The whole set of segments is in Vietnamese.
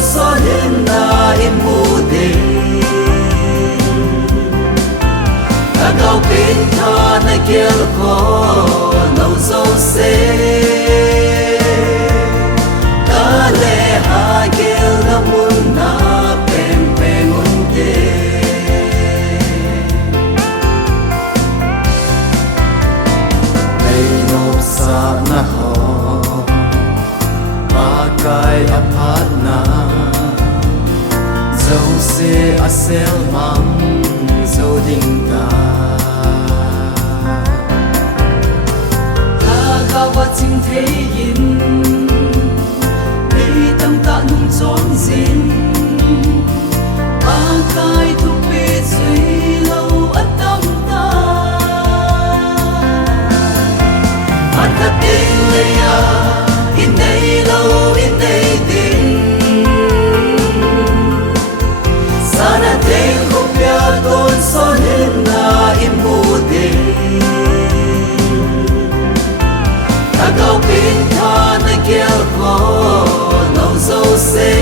so lên na im mu de ta gao pin tha na kiel ko nâu dâu se ta le ha kiel na mun na pen pen un de nei nop sa na ho kai aphat na zo se asel mang zo ding ta ta ga wa ching the yin ei tam ta nung chon zin a kai thu pe zui lo atam ta at ta ding le ya in day low in day din sana day kopya don so lên na im mu de ta gao pin tha na kiel ko nâu dâu se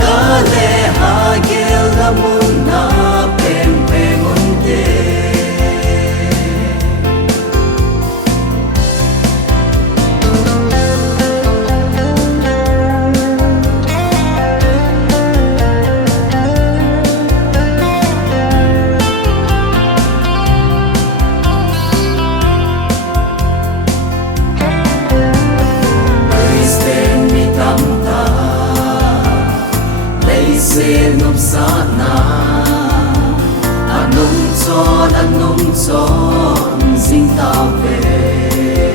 ta le ha kiel na mun na pen pen un de se nop sa na anung chon zing ta ve